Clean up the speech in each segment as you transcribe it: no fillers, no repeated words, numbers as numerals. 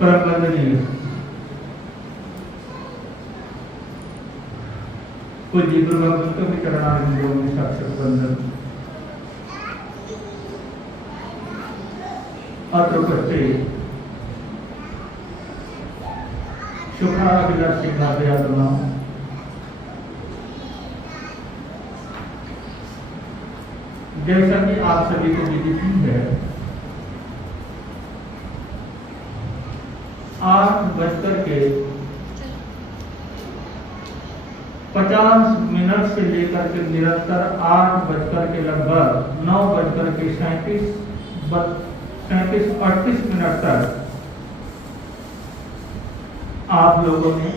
परम वंदनीय पूज्य गुरु भगवंतों के चरणारविंदों में साक्षात वंदन। अत्र उपस्थित शुभाभिलाषी भावयात्मा जैसा कि आप सभी को विदित है, 8:50 से लेकर के निरंतर 8 लगभग 9:37-38 तक आप लोगों ने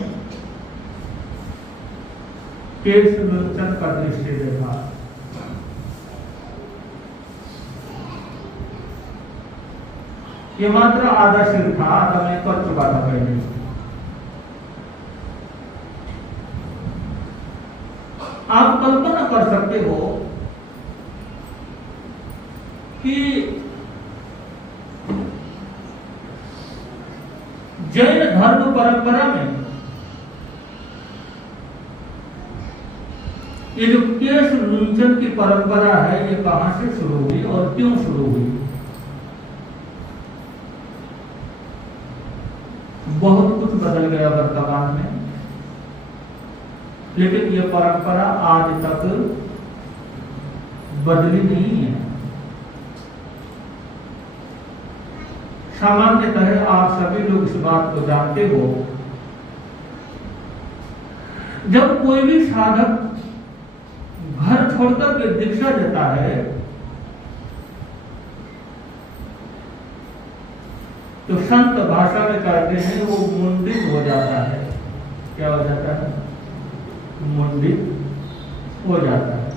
केश लुंचन का दृश्य देखा। ये मात्र आधा सिर था, आधा मैं कर चुका था पहले। आप कल्पना कर सकते हो कि जैन धर्म परंपरा में ये जो केश लुंचन की परंपरा है, ये कहां से शुरू हुई और क्यों शुरू हुई? बहुत कुछ बदल गया वर्तमान में, लेकिन यह परंपरा आज तक बदली नहीं है। सामान्यतः आप सभी लोग इस बात को जानते हो, जब कोई भी साधक घर छोड़कर के दीक्षा देता है तो संत भाषा में कहते हैं वो मुंडित हो जाता है। क्या हो जाता है? मुंडित हो जाता है।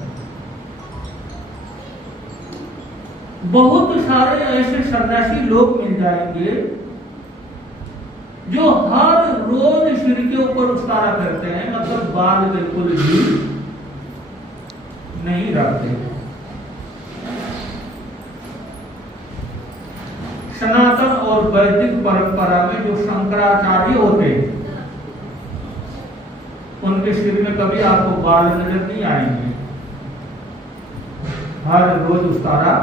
बहुत सारे ऐसे सन्यासी लोग मिल जाएंगे जो हर रोज सिर के ऊपर उस्तारा करते हैं, मतलब बाल बिल्कुल भी नहीं रखते। सनातन और वैदिक परंपरा में जो शंकराचार्य होते हैं, उनके सिर में कभी आपको बाल नजर नहीं आएंगे। हर रोज उस्तारा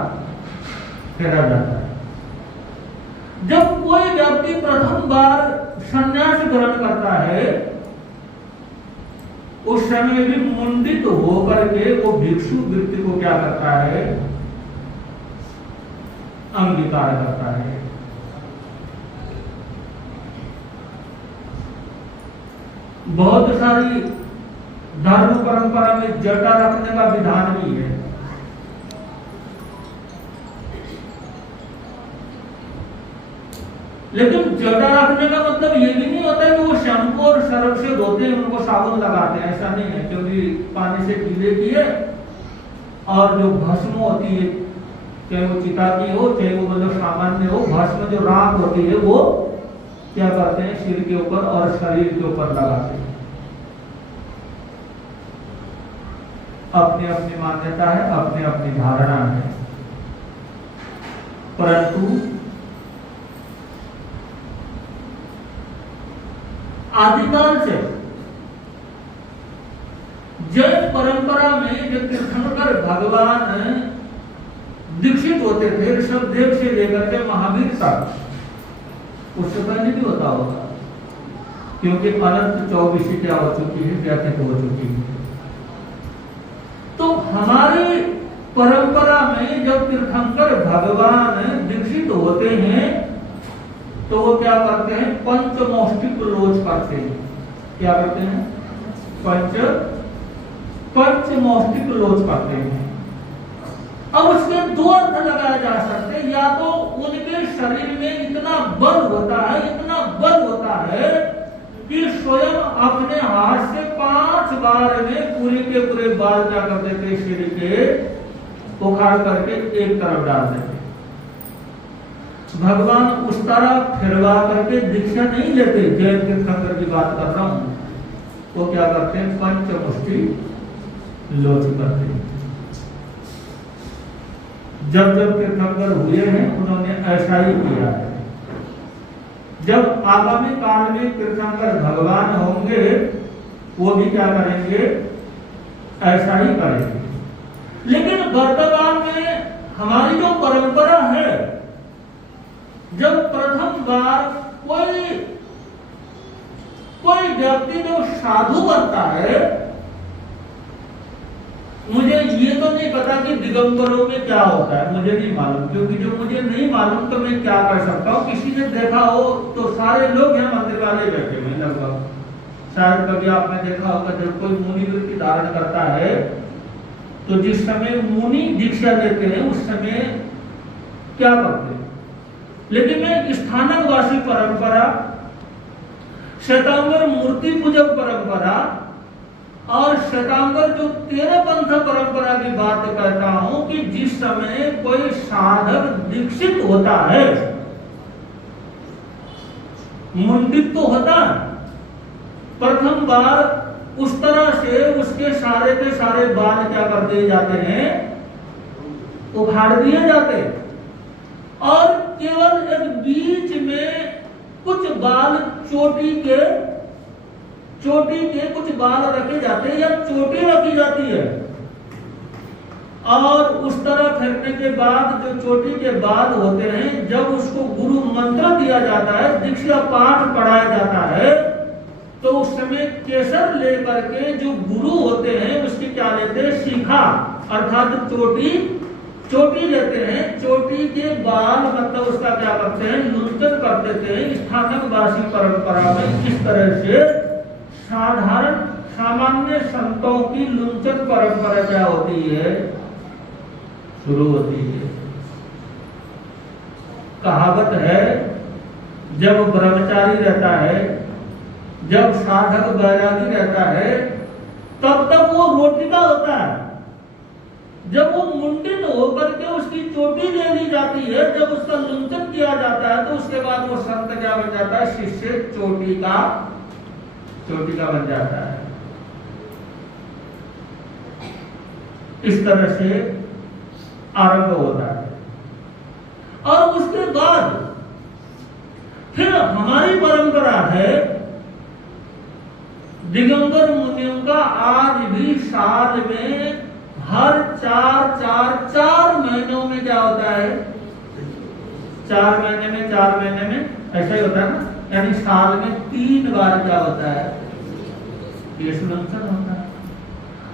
फेरा जाता है। जब कोई व्यक्ति प्रथम बार संन्यास ग्रहण करता है, उस समय भी मुंडित होकर के वो भिक्षु व्यक्ति को क्या करता है? अंगीकार करता है। बहुत सारी धर्म परंपरा में जटा रखने का विधान भी है। लेकिन जटा रखने का मतलब ये भी नहीं होता है कि वो शैम्पू और सर्फ से धोते हैं, उनको साबुन लगाते हैं, ऐसा नहीं है। क्योंकि पानी से गीले किए और जो भस्म होती है, चाहे वो चिता की हो चाहे वो मतलब सामान्य हो, भस्म जो राख होती है वो क्या करते हैं? सिर के ऊपर और शरीर के ऊपर लगाते हैं। अपनी अपनी मान्यता है, अपनी अपनी धारणा है, परंतु आदिकाल से जैन परंपरा में जब तीर्थंकर भगवान दीक्षित होते थे, ऋषभदेव से लेकर के महावीर तक, उससे पहले भी होता होगा, क्योंकि अनंत 24 क्या हो चुकी है? व्यतीत हो चुकी है। तो हमारी परंपरा में जब तीर्थंकर भगवान दीक्षित होते हैं तो वो क्या करते हैं? पंचमौष्टिक लोच करते हैं। क्या करते हैं? पंचमौष्टिक लोच करते हैं। अब उसके दो अर्थ लगाए जा सकते हैं। या तो उनके शरीर में इतना बल होता है कि स्वयं अपने हाथ से 5 बार में पूरे के पूरे बाल क्या कर देते, सिर के उखाड़ करके एक तरफ डाल देते। भगवान उस तरह फिरवा करके दीक्षा नहीं लेते। जैन तीर्थंकर की बात कर रहा हूं, वो क्या करते हैं? पंचमुष्टि लोच करते हैं। जब जब तीर्थंकर हुए हैं उन्होंने ऐसा ही किया है। जब आगामी काल में तीर्थंकर भगवान होंगे वो भी क्या करेंगे, ऐसा ही करेंगे। लेकिन वर्तमान में हमारी जो परंपरा है, जब प्रथम बार कोई व्यक्ति जो साधु बनता है, मुझे ये तो नहीं पता कि दिगंबरों में क्या होता है, मुझे नहीं मालूम, क्योंकि जो मुझे नहीं मालूम तो मैं क्या कर सकता हूँ। किसी ने देखा हो तो सारे लोग हैं मंदिर वाले बैठे हुए लगभग, शायद कभी आपने देखा होगा जब कोई मुनि वृत्ति धारण करता है तो जिस समय मुनि दीक्षा लेते हैं उस समय क्या करते हैं। लेकिन मैं स्थानकवासी परंपरा, श्वेतांबर मूर्ति पूजक परंपरा और श्वेतांबर जो 13 पंथ परंपरा की बात करता हूं कि जिस समय कोई साधक दीक्षित होता है, मुंडित तो होता है, प्रथम बार उस तरह से उसके सारे के सारे बाल क्या कर दिए जाते हैं, उखाड़ दिए जाते हैं, और केवल एक बीच में कुछ बाल चोटी के कुछ बाल रखे जाते हैं या चोटी रखी जाती है, और उस तरह फेंकने के बाद जो चोटी के बाल होते हैं, जब उसको गुरु मंत्र दिया जाता है, दीक्षा पाठ पढ़ाया जाता है, तो उस समय केसर लेकर के जो गुरु होते हैं उसकी क्या लेते हैं, शिखा अर्थात चोटी लेते हैं, चोटी के बाल मतलब उसका क्या करते हैं, लुंठन कर देते हैं। स्थानकवासी परंपरा में इस तरह से सामान्य संतों की लुंठन परंपरा क्या होती है, शुरू होती है। कहावत है, जब ब्रह्मचारी रहता है, जब साधक बैरागी रहता है, तब तक वो रोटिका होता है। जब वो मुंडित होकर के उसकी चोटी ले ली जाती है, जब उसका लुंठन किया जाता है, तो उसके बाद वो संत क्या बन जाता है, शिष्य चोटी का बन जाता है। इस तरह से आरंभ होता है। और उसके बाद फिर हमारी परंपरा है, दिगंबर मुनियों का आज भी साल में हर चार महीनों में क्या होता है, 4 महीने में ऐसा ही होता है ना, यानी साल में 3 बार क्या होता है, केश लंघन होता है।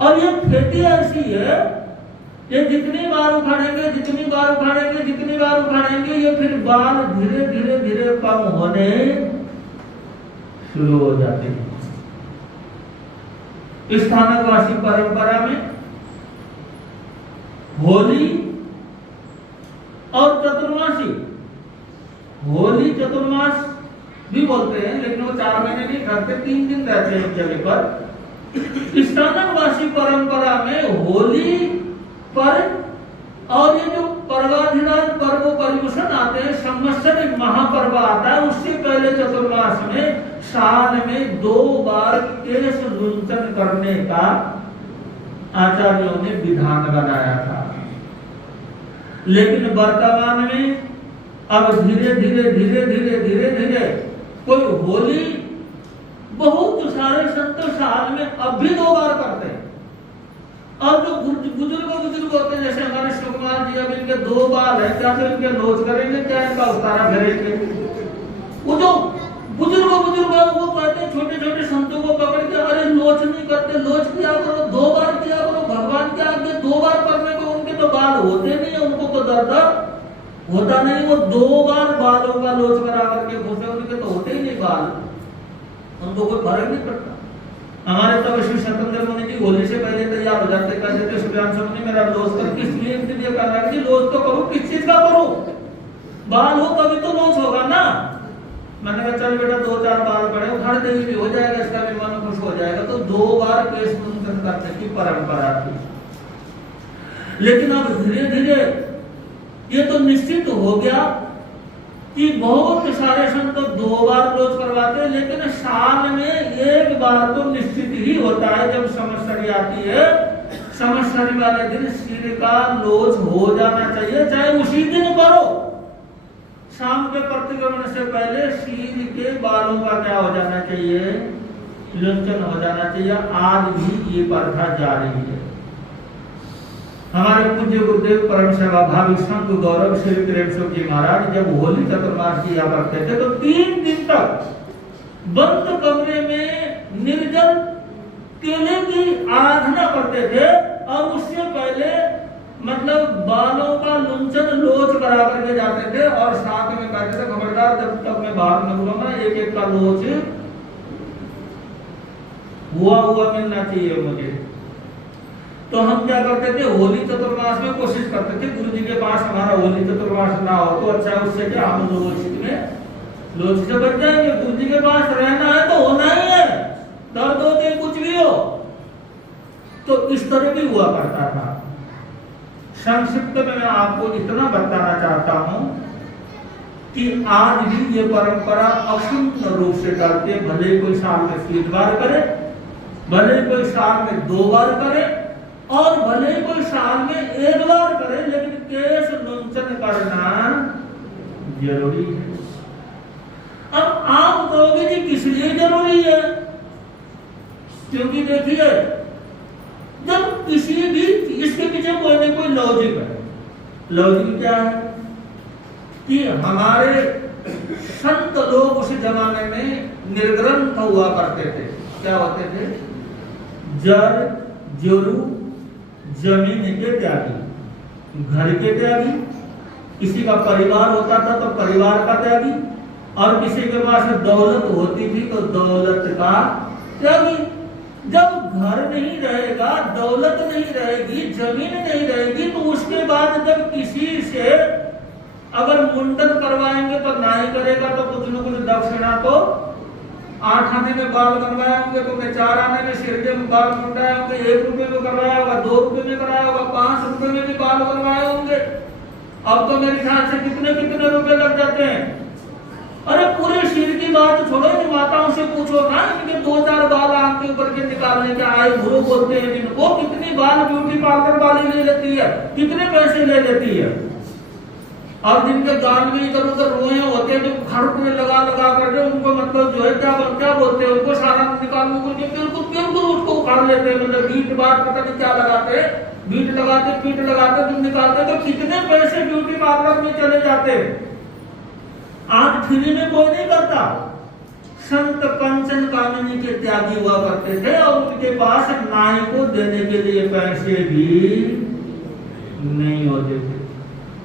और ये खेती ऐसी है, ये जितनी बार उखाड़ेंगे, ये फिर बाल धीरे कम होने शुरू हो जाते हैं। स्थानकवासी परंपरा में होली और चतुर्मासी, होली चतुर्मास भी बोलते हैं, लेकिन वो 4 महीने नहीं करते, 3 दिन रहते हैं जगह पर। स्थानकवासी परंपरा में होली पर और ये जो पर्वाधिराज पर्व पर्युषण आते हैं, संवत्सरिक महापर्व आता है, उससे पहले चतुर्मास में साल में 2 बार केश लुंठन करने का आचार्यों ने विधान बनाया था। लेकिन वर्तमान में अब धीरे कोई होली बहुत सारे संत साल में अब भी 2 बार करते हैं। और जो बुजुर्ग होते हैं, जैसे हमारे शिवकुमार जी, अब इनके 2 बाल है, क्या तो इनके लोच करेंगे, क्या इनका उतारा करेंगे। वो जो बुजुर्ग वो कहते हैं छोटे संतों को पकड़ के, अरे लोच नहीं करते, लोच किया करो, 2 बार किया करो, भगवान के आगे 2 बार करने को उनके तो बाल होते नहीं है, उनको तो दर्द होता नहीं, वो 2 बार बालों का लोच करा करके घुसे, उनके तो होते ही नहीं बाल, उनको कोई फर्क नहीं पड़ता। हमारे तब श्री शतंद्र मुनि जी होली से पहले तैयार हो जाते, कहते थे सुब्रह्मण्य मुनि मेरा लोच कर, किस लिए कर रहा है, लोच तो करो, किस चीज का करो, बाल हो तभी तो लोच होगा ना। मैंने कहा चल बेटा 2-4 बार पड़े, उखाड़ देगी भी हो जाएगा, इसका भी मन खुश हो जाएगा। तो 2 बार केश लुंठन करने की परंपरा थी। लेकिन अब धीरे ये तो निश्चित हो गया कि बहुत सारे संत 2 बार लोच करवाते हैं, लेकिन साल में 1 बार तो निश्चित ही होता है, जब संवत्सरी आती है, संवत्सरी वाले दिन सिर का लोच हो जाना चाहिए, चाहे उसी दिन करो। शाम के प्रतिगमन से पहले शीर के बालों का क्या हो जाना चाहिए, लुंचन हो जाना चाहिए। आज भी ये प्रथा जारी है। हमारे पूज्य गुरुदेव परम सेवा भावी संत गौरव श्री प्रेमचंद जी महाराज जब होली चतुर्मास किया करते थे तो 3 दिन तक बंद कमरे में निर्जल केले की आराधना करते थे और उससे पहले मतलब बालों का लुंचन लोच करा करके जाते थे और साथ में कहते थे खबरदार जब तक मैं बाहर निकलूंगा एक एक का लोच हुआ मिलना चाहिए मुझे। तो हम क्या करते थे, होली चतुर्मास में कोशिश करते थे गुरु जी के पास हमारा होली चतुर्मास ना हो तो अच्छा, उससे क्या हम लोच से बच जाएंगे। गुरु जी के पास रहना है तो होना ही है, दर्द होते कुछ भी हो। तो इस तरह भी हुआ करता था। संक्षिप्त में मैं आपको इतना बताना चाहता हूं कि आज भी ये परंपरा अक्षुण्ण रूप से चलती है। भले कोई साल में 3 बार करे, भले कोई साल में 2 बार करे और भले कोई साल में 1 बार करे, लेकिन केश लुंचन करना जरूरी है। अब आप कहोगे जी किस लिए जरूरी है? क्योंकि देखिए जब किसी भी इसके पीछे कोई ना कोई लॉजिक है। लॉजिक क्या है कि हमारे संत लोग उस जमाने में निर्ग्रंथ हुआ करते थे। क्या होते थे? जड़ जोरू जमीन के त्यागी, घर के त्यागी, किसी का परिवार होता था तो परिवार का त्यागी, और किसी के पास दौलत होती थी तो दौलत का त्यागी। जब घर नहीं रहेगा, दौलत नहीं रहेगी, जमीन नहीं रहेगी, तो उसके बाद जब किसी से अगर मुंडन करवाएंगे तो ना ही करेगा तो कुछ न कुछ दक्षिणा तो 8 आने में बाल बनवाए होंगे, तुमने 4 आने में सिर के बाल मुंडाए होंगे, 1 रुपए में करवाया होगा, 2 रुपए में कराया होगा, 5 रुपए में भी बाल बनवाए होंगे। अब तो मेरे ख्याल से कितने कितने रुपए लग जाते हैं। अरे पूरे सिर की बात छोड़ो, माताओं से पूछो ना, इनके 2-4 बाल आंख के ऊपर के निकालने के आए भूरो बोलते हैं जिनको, कितनी बाल ब्यूटी पार्लर वाली ले लेती है, कितने पैसे ले लेती है। और जिनके गाल में इधर उधर रोए होते हैं, जो खड़क में लगा लगा करके उनको मतलब जो है क्या बोलते हैं, उनको सारा निकालने को बिल्कुल उसको उखाड़ लेते हैं। मतलब बीट बात पता नहीं क्या लगाते, बीट लगाते, पीट लगाते, तुम निकालते तो कितने पैसे ब्यूटी पार्लर में चले जाते हैं। आज फ्री में कोई नहीं करता। संत कंचन कामिनी के त्यागी हुआ करते थे और उनके पास नाई को देने के लिए पैसे भी नहीं होते थे।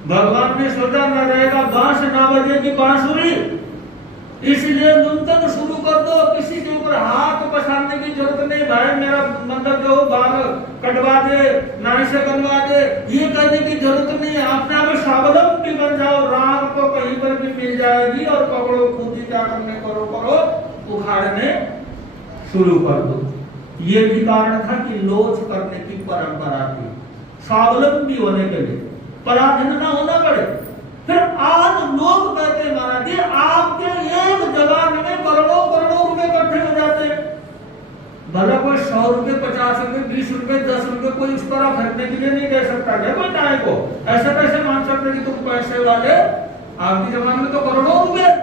भगवान ने सोचा न रहेगा बांस ना बजेगी बांसुरी, इसलिए लुंचन शुरू कर दो। किसी के ऊपर हाथ पसारने की जरूरत नहीं, भाई मेरा मतलब जो बाल कटवा दे, नाई से बनवा दे, ये कहने की जरूरत नहीं है। अपने आप स्वावलंबी बन जाओ, राम को कहीं पर भी मिल जाएगी और पकड़ो खुद ही क्या करने करो उखाड़ने शुरू कर दो। ये भी कारण था कि लोच करने की परंपरा थी, स्वावलंबी होने के लिए, पराधीन न होना पड़े। फिर आज लोग कहते हैं महाराज जी आपके एक जवान में करोड़ों रुपए इकट्ठे हो जाते हैं। भला कोई 100 रुपए, 50 रुपए, 20 रुपए, 10 रुपए कोई इस तरह खरीदने के लिए नहीं दे सकता क्या कोई नाई को? ऐसा कैसे मान सकते कि तुम पैसे वाले? आपके जमाने में तो करोड़ों रुपए।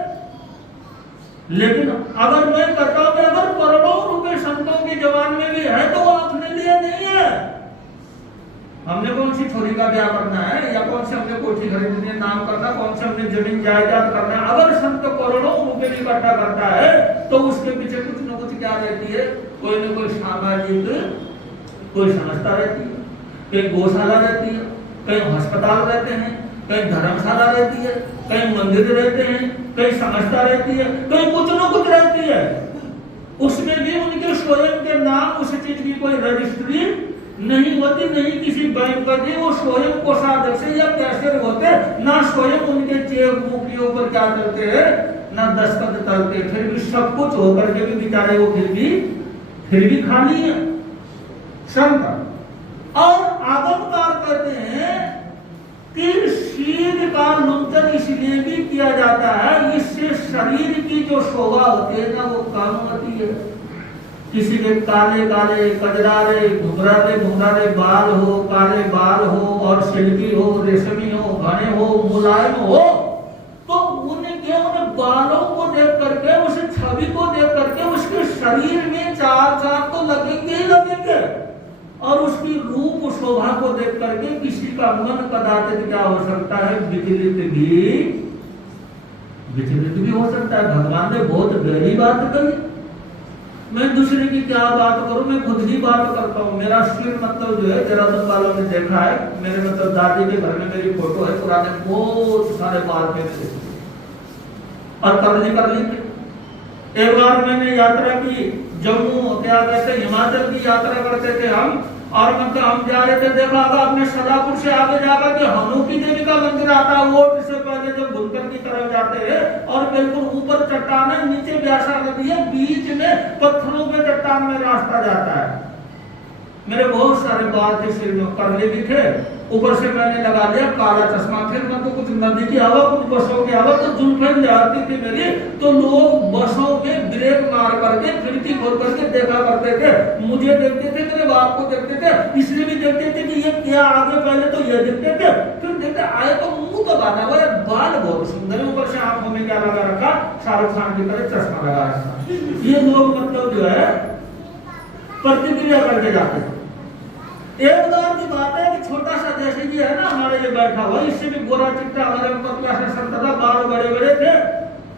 लेकिन अगर मैं कहता हूं कि अगर करोड़ों रुपए संतों के जवान में भी है तो वो अपने लिए नहीं है। हमने कौन सी छोरी का ब्याह करना है, या कौन से हमने कोठी खरीदनी है, नाम करना, कौन से हमने जमीन जायदाद करना है। अगर संत करोड़ों रुपए इकट्ठा करता है तो उसके पीछे कुछ न कुछ क्या रहती है, कोई न कोई सामाजिक कोई संस्था रहती है, कहीं गौशाला रहती है, कहीं अस्पताल रहते हैं, कहीं धर्मशाला रहती है, कहीं मंदिर रहते हैं, कहीं संस्था रहती है, कहीं कुछ न कुछ रहती है। उसमें भी उनके स्वयं के नाम उस चीज की कोई रजिस्ट्री नहीं होती, नहीं किसी बैंक का जी, वो स्वयं कोषाध्यक्ष या कैशियर होते, ना स्वयं उनके चेक बुक के ऊपर क्या करते हैं, ना दस्तखत करते। फिर भी सब कुछ होकर के भी बेचारे वो फिर भी खाली है संत। और आगमकार कहते हैं कि शीर का लुंचन इसलिए भी किया जाता है, इससे शरीर की जो शोभा होती है ना वो कम होती है। किसी के काले काले कजरारे घुंघराले बाल हो, काले बाल हो और सिल्की हो, रेशमी हो, घने हो, मुलायम हो, तो शरीर में चार चांद तो लगेंगे ही लगेंगे, और उसकी रूप शोभा को देख करके किसी का मन कदाचित क्या हो सकता है, विचलित भी हो सकता है। भगवान ने बहुत गहरी बात कही। मैं दूसरे की क्या बात करूं, मैं खुद ही बात करता हूं। मेरा सिर मतलब जो है, देहरादून वालों ने देखा है, मेरे मतलब दादी के घर में मेरी फोटो है, पुराने बहुत सारे बाल मेरे और कर ली थी। एक बार मैंने यात्रा की, जम्मू क्या कहते हिमाचल की यात्रा करते थे हम, और मतलब हम जा रहे थे, देखा होगा आपने सदापुर से आगे जाकर के हनुकी देवी का मंदिर आता है, वो इससे पहले जब बुनकर की तरफ जाते हैं, और बिल्कुल ऊपर चट्टान है, नीचे व्यासा नदी है, बीच में पत्थरों पे चट्टान में रास्ता जाता है। मेरे बहुत सारे बाल थे सिर में, करने भी थे, ऊपर से मैंने लगा लिया काला चश्मा, फिर मतलब कुछ नदी की हवा, कुछ बसों की हवा, तो जुल्फें जाती थी मेरी, तो लोग बसों में ब्रेक मार करके खिड़की खोल करके देखा करते थे, मुझे देखते थे, मेरे बाप को देखते थे, इसलिए भी देखते थे कि ये क्या आगे, पहले तो ये देखते थे, फिर देखते आए तो मुंह तो बांधा हुआ है, बाल बहुत सुंदर है, ऊपर से आंखों में क्या लगा रखा, शाहरुख खान की तरह चश्मा लगा रखा। ये लोग मतलब जो है प्रतिक्रिया करके जाते थे। एक बार की बात है कि छोटा सा जैसे कि है ना हमारे ये बैठा हुआ, इससे भी गोरा चिट्टा हमारे पतला सा संत था, बाल बड़े बड़े थे,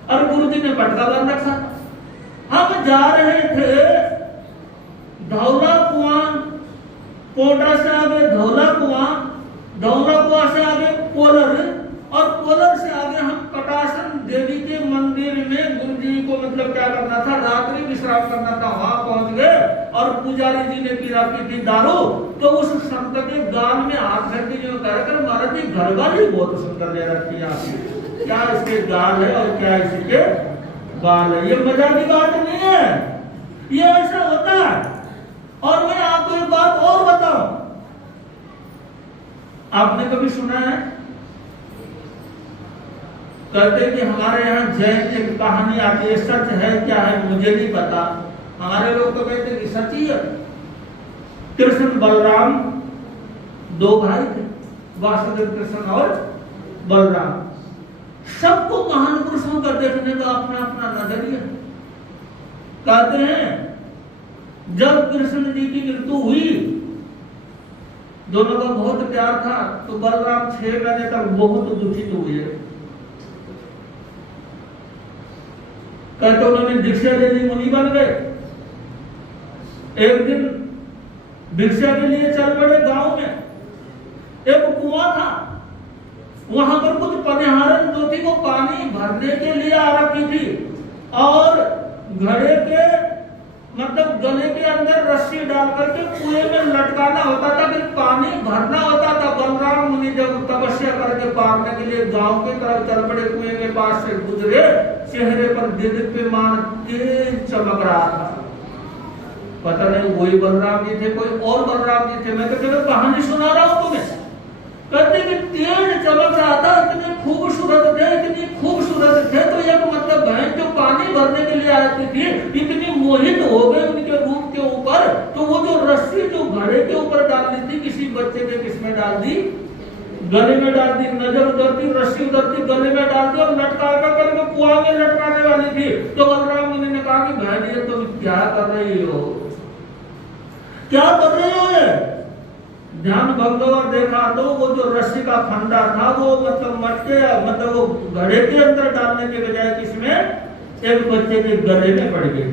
और गुरुजी ने पटका बांध रखा। हम जा रहे थे धौला कुआं, कोटा से आगे धौला कुआं, धौला कुआं से आगे कोलर, और कोलर से आगे हम कटासन देवी के मंदिर में गुरुजी को मतलब क्या करना था, रात्रि विश्राम करना था। वहां पहुंच गए और पुजारी जी ने पी रखी थी दारू, तो उस संत के गाल में हाथ रख के जो कहकर महाराज जी घर वाली बहुत सुंदर ले रखी है, क्या इसके गाल है और क्या इसके गाल है, ये मजाक की बात नहीं है, ये ऐसा होता है। और मैं आपको एक बात और बताऊं, आपने कभी सुना है, कहते कि हमारे यहाँ जैन एक कहानी आती है, सच है क्या है मुझे नहीं पता, हमारे लोग तो कहते कि सच ही है। कृष्ण बलराम दो भाई थे, वासुदेव कृष्ण और बलराम। सबको महान पुरुषों का देखने का अपना अपना नजरिया। कहते हैं जब कृष्ण जी की मृत्यु हुई, दोनों का बहुत प्यार था, तो बलराम 6 महीने तक बहुत दुखित हुए। कहते उन्होंने दीक्षा ले ली, मुनि बन गए। एक दिन भिक्षा के लिए चल पड़े गांव में, एक कुआं था, वहां पर कुछ पनिहारन जो थी वो पानी भरने के लिए आ रखी थी, और घड़े के मतलब गले के अंदर रस्सी डाल करके कुएं में लटकाना होता था, फिर पानी भरना होता था। बलराम मुनि जब तपस्या करके पारने के लिए गांव की तरफ चल पड़े, कुएं के पास से गुजरे, चेहरे पर दीप्यमान तेज चमक रहा था। पता नहीं वही बलराम जी थे, कोई और बलराम जी थे, मैं तो केवल कहानी सुना रहा हूं तुम्हें। कहते कि तेज चमक रहा था, इतने खूबसूरत थे, इतनी खूबसूरत थे, तो एक मतलब बहन जो पानी भरने के लिए आती थी, इतनी मोहित हो गए उनके रूप के ऊपर, तो वो जो रस्सी जो घड़े के ऊपर डाल दी थी, किसी बच्चे के किसमें डाल दी, गले में डाल दी, नजर उधर थी, रस्सी उधर थी, गले में डाल दी, और लटका करके कुआं में लटकाने वाली थी। तो बलराम मुनि ने कहा कि बहन ये तुम क्या कर रही हो, क्या कर रहे हो ये? ध्यान भंग और देखा तो वो जो रस्सी का फंदा था वो मतलब मटके मतलब वो घड़े के अंदर डालने के बजाय किसमें, एक बच्चे के गले में पड़ गई।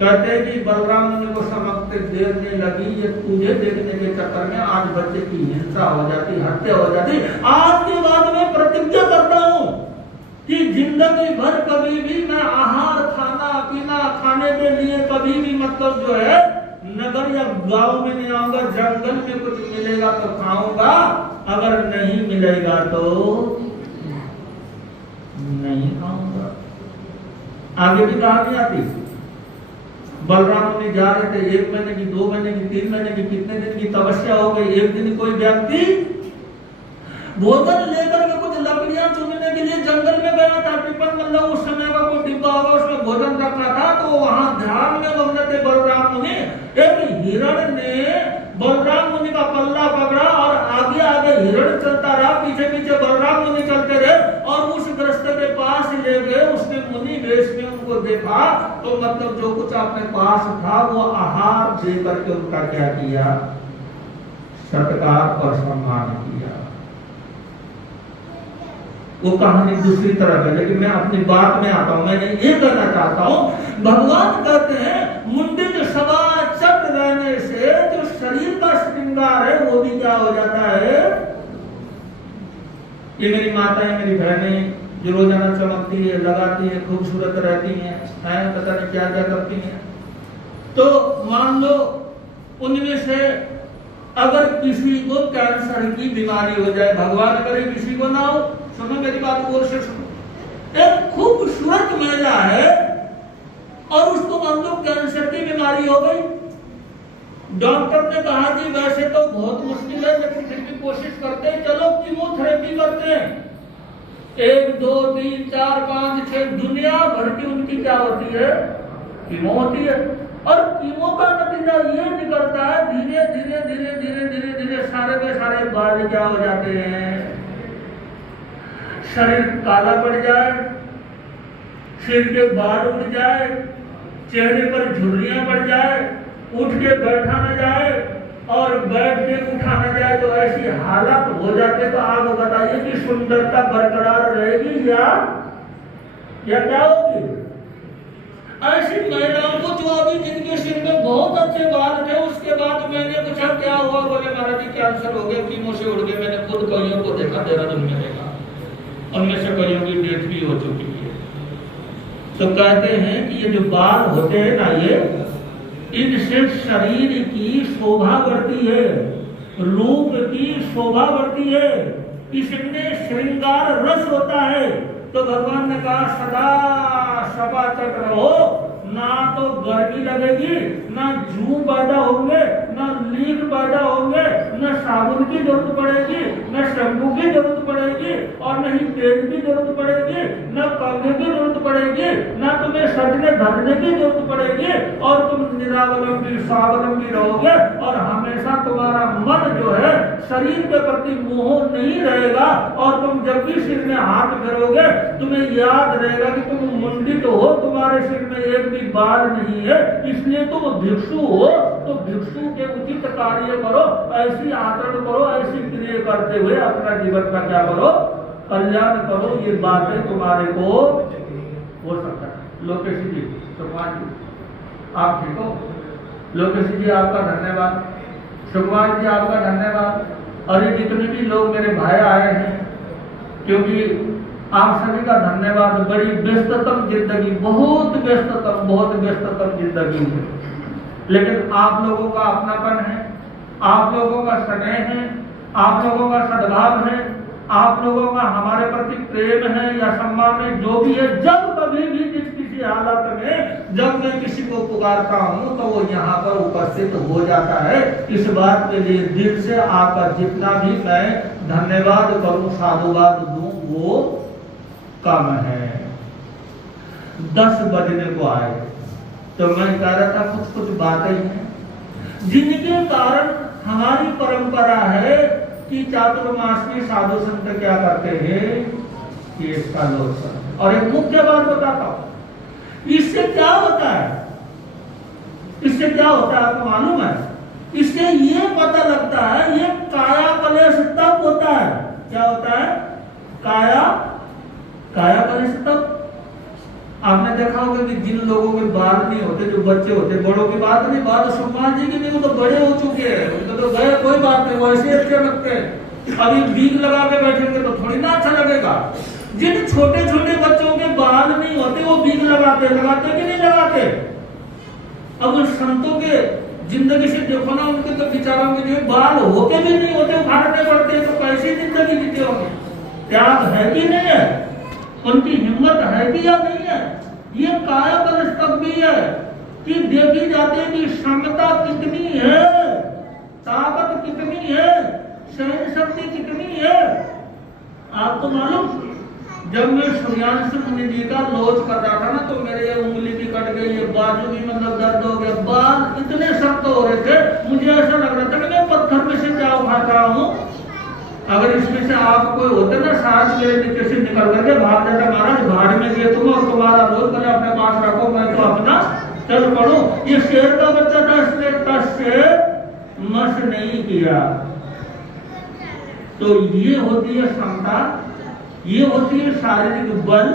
कहते हैं कि बलराम मुनि को समझते देर नहीं लगी, ये तुझे देखने के चक्कर में आज बच्चे की हिंसा हो जाती, हत्या हो जाती। आज के बाद मैं प्रतिज्ञा करता हूँ कि जिंदगी भर कभी भी मैं आहार खाना पीना खाने के लिए कभी भी मतलब जो है नगर या गांव में नहीं आऊंगा, जंगल में कुछ मिलेगा तो खाऊंगा, अगर नहीं मिलेगा तो नहीं खाऊंगा। आगे भी कहानी आती। बलराम मुनि जा रहे थे, 1 महीने की, 2 महीने की, 3 महीने की, कितने दिन की तपस्या हो गई। एक दिन कोई व्यक्ति भोजन लेकर के कुछ लकड़ियां चुनने के लिए जंगल में गया था। टिफिन मतलब उस समय का कोई डिब्बा होगा, उसमें भोजन रखा था, तो वहां ध्यान में मग्न थे बलराम मुनि। एक हिरण ने बलराम मुनि का पल्ला पकड़ा और आगे आगे हिरण चलता रहा, पीछे पीछे बलराम मुनि चलते रहे, और उस ग्रस्त के पास ले गए। उसने मुनि वेश में उसको देखा तो मतलब जो कुछ अपने पास था वो आहार दे करके उनका क्या किया, सत्कार और सम्मान किया। वो कहानी दूसरी तरफ है, लेकिन मैं अपनी बात में आता हूं। मैं ये कहना चाहता हूं, भगवान कहते हैं मुंडित सवा चट रहने से जो शरीर का श्रृंगार है वो भी क्या हो जाता है। ये मेरी माताएं, मेरी बहनें जो रोजाना चमकती है, लगाती है, खूबसूरत रहती हैं, पता नहीं क्या क्या करती हैं। तो मान लो उनमें से अगर किसी को कैंसर की बीमारी हो जाए, भगवान करे किसी को ना हो, सुनो मेरी बात गौर से सुनो। एक खूबसूरत महिला है और उसको मान लो कैंसर की बीमारी हो गई। डॉक्टर ने कहा कि वैसे तो बहुत मुश्किल है, लेकिन फिर भी कोशिश करते हैं, चलो कीमोथेरेपी करते हैं। 1 2 3 4 5 6 दुनिया भर की उनकी क्या होती है, कीमो होती है। और कीमो का नतीजा ये निकलता है धीरे धीरे धीरे धीरे धीरे धीरे सारे के सारे बाल क्या हो जाते हैं, शरीर काला पड़ जाए, सिर के बाल उड़ जाए, चेहरे पर झुर्रियां पड़ जाए, उठ के बैठा न जाए और बैठ के उठा न जाए, तो ऐसी हालत हो जाते। तो आप बताइए कि सुंदरता बरकरार रहेगी या क्या होगी। ऐसी महिलाओं को जो अभी जिनके सिर में बहुत अच्छे बाल थे, उसके बाद मैंने पूछा क्या हुआ, बोले महाराज जी कैंसर हो गया, कीमो से उड़ गए। मैंने खुद कईयों को देखा, 13 दिन में देखा, उनमें से कईयों की डेथ भी हो चुकी है। तो कहते हैं कि ये जो बाल होते हैं ना, ये इनसे शरीर की शोभा बढ़ती है, रूप की शोभा बढ़ती है, इसमें श्रृंगार रस होता है। तो भगवान ने कहा सदा सपाचक रहो, ना तो गर्मी लगेगी, ना जू पैदा होंगे, ना लीक पैदा होंगे, न साबुन की जरूरत पड़ेगी, न शैम्पू की जरूरत पड़ेगी, और न ही तेल की जरूरत पड़ेगी, न कंघे की जरूरत पड़ेगी, न तुम्हें सजने धजने की जरूरत पड़ेगी, और तुम निरावलंबी स्वावलंबी रहोगे। और हमेशा तुम्हारा मन जो है शरीर के प्रति मोह नहीं रहेगा, और तुम जब भी सिर में हाथ फेरोगे तुम्हें याद रहेगा कि तुम मुंडित हो, तुम्हारे सिर में एक भी बाल नहीं है, इसलिए तुम भिक्षु हो। तो भिक्षु के उचित कार्य करो, ऐसी आचरण करो, ऐसी क्रिया करते हुए अपना जीवन का क्या करो, कल्याण करो। ये बातें तुम्हारे को हो सकता है। लोकेश जी, सुकुमार जी आप ठीक हो? लोकेश जी आपका धन्यवाद, सुकुमार जी आपका धन्यवाद, और ये जितने भी लोग मेरे भाई आए हैं, क्योंकि आप सभी का धन्यवाद। बड़ी व्यस्ततम जिंदगी, बहुत व्यस्ततम जिंदगी है, लेकिन आप लोगों का अपनापन है, आप लोगों का स्नेह है, आप लोगों का सद्भाव है, आप लोगों का हमारे प्रति प्रेम है या सम्मान है, जो भी है। जब कभी भी किसी हालत में जब मैं किसी को पुकारता हूँ तो वो यहाँ पर उपस्थित हो जाता है। इस बात के लिए दिल से आपका जितना भी मैं धन्यवाद करूँ, साधुवाद दूं, वो कम है। 10 बजने को आए तो मैं कह रहा था कुछ बातें हैं जिनके कारण हमारी परंपरा है कि चातुर्मास में साधु संत क्या करते हैं, कि इसका लोचन। और एक मुख्य बात बताता हूं, इससे क्या होता है, इससे क्या होता है आपको मालूम है? इससे ये पता लगता है, ये काया कलेश तब होता है। क्या होता है? काया कलेश तब। आपने देखा होगा कि जिन लोगों के बाल नहीं होते, जो बच्चे होते, बड़ों की बात नहीं, बात सुकुमार जी की नहीं, वो तो बड़े हो चुके हैं, उनको तो गए, कोई बात नहीं, वो ऐसे अच्छे लगते हैं। अभी बीग लगा के बैठेंगे तो थोड़ी ना अच्छा लगेगा। जिन छोटे छोटे बच्चों के बाल नहीं होते वो बीग लगाते कि नहीं लगाते? अब उन संतों के जिंदगी से देखो ना, उनके तो बेचारों के जो बाल होते भी नहीं होते, उखाड़ने पड़ते, तो कैसी जिंदगी जीते होंगे? त्याग है कि नहीं है? उनकी हिम्मत है कि या नहीं है? ये काया कलेश तब भी है कि देखी जाती है कि क्षमता कितनी है, ताकत कितनी है, सहन शक्ति कितनी है। आपको मालूम, जब मैं सूर्यांशु मुनि जी का लोच कर रहा था ना, तो मेरे ये उंगली भी कट गई, ये बाजू भी मतलब दर्द हो गया, बाल इतने सख्त हो रहे थे, मुझे ऐसा लग रहा था कि मैं पत्थर में से क्या उठा रहा हूँ। अगर इसमें से आप कोई होते ना, सांस मेरे नीचे से निकल करके भाग जाता, महाराज भाड़ में गए तुम और तुम्हारा रोज पहले अपने पास ये शेर का बच्चा था, इसलिए तस्य मस नहीं किया। तो ये होती है क्षमता, ये होती है शारीरिक बल,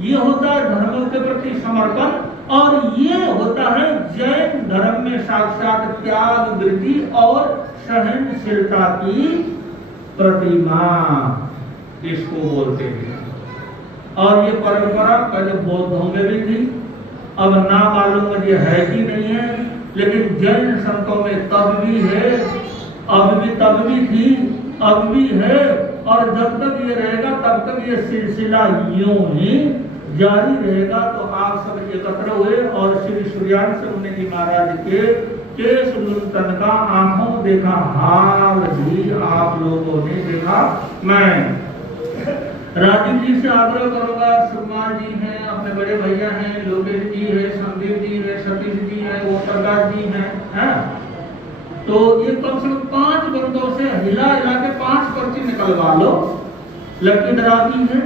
ये होता है धर्म के प्रति समर्पण, और ये होता है जैन धर्म में साक्षात त्याग, वृत्ति और सहनशीलता की प्रतिमा, इसको बोलते हैं। और ये परंपरा पहले बौद्धों में भी थी, अब ना मालूम मुझे है कि नहीं है, लेकिन जैन संतों में तब भी है, अब भी तब भी थी, अब भी है, और जब तक ये रहेगा तब तक ये सिलसिला यूं ही जारी रहेगा। तो आप सब एकत्र हुए और श्री सूर्यांश मुनि जी महाराज के केश मुंडन का आंखों देखा हाल भी आप लोगों ने देखा। मैं राजीव जी से आग्रह करूंगा, सुकुमार जी हैं, अपने बड़े भैया हैं, लोकेश जी है, संदीप जी है, सतीश जी है, वो प्रकाश जी हैं, तो ये कम से कम 5 बंदों से हिला हिला के 5 पर्ची निकलवा लो। लड़की डराती है,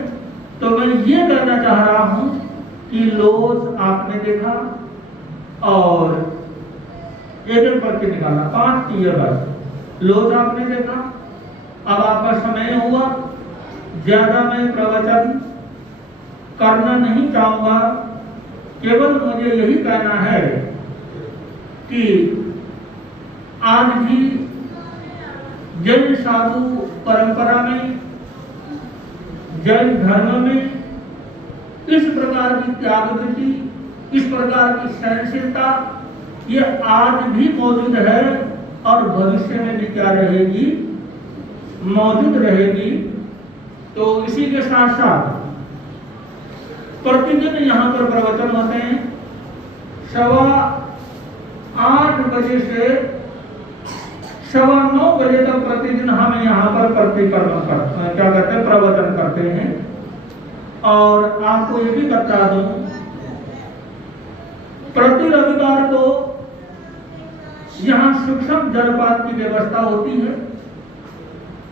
तो मैं ये कहना चाह रहा हूं कि लोज आपने देखा और एक पर्ची निकालना, 5 चाहिए बस। लोज आपने देखा, अब आपका समय हुआ, ज्यादा मैं प्रवचन करना नहीं चाहूंगा, केवल मुझे यही कहना है कि आज भी जैन साधु परंपरा में, जैन धर्म में इस प्रकार की त्यागवृत्ति, इस प्रकार की सहनशीलता ये आज भी मौजूद है और भविष्य में भी क्या रहेगी, मौजूद रहेगी। तो इसी के साथ साथ प्रतिदिन यहाँ पर प्रवचन होते हैं 8:15 बजे से 9:15 बजे तक प्रतिदिन हम यहाँ पर प्रतिक्रमण करते हैं, क्या करते हैं, प्रवचन करते हैं। और आपको ये भी बता दूं, प्रति रविवार को यहाँ सूक्ष्म जलपात की व्यवस्था होती है,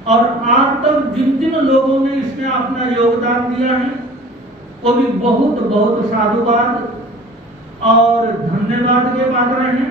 और आज तक जिन जिन लोगों ने इसमें अपना योगदान दिया है वो भी बहुत बहुत साधुवाद और धन्यवाद के पात्र हैं।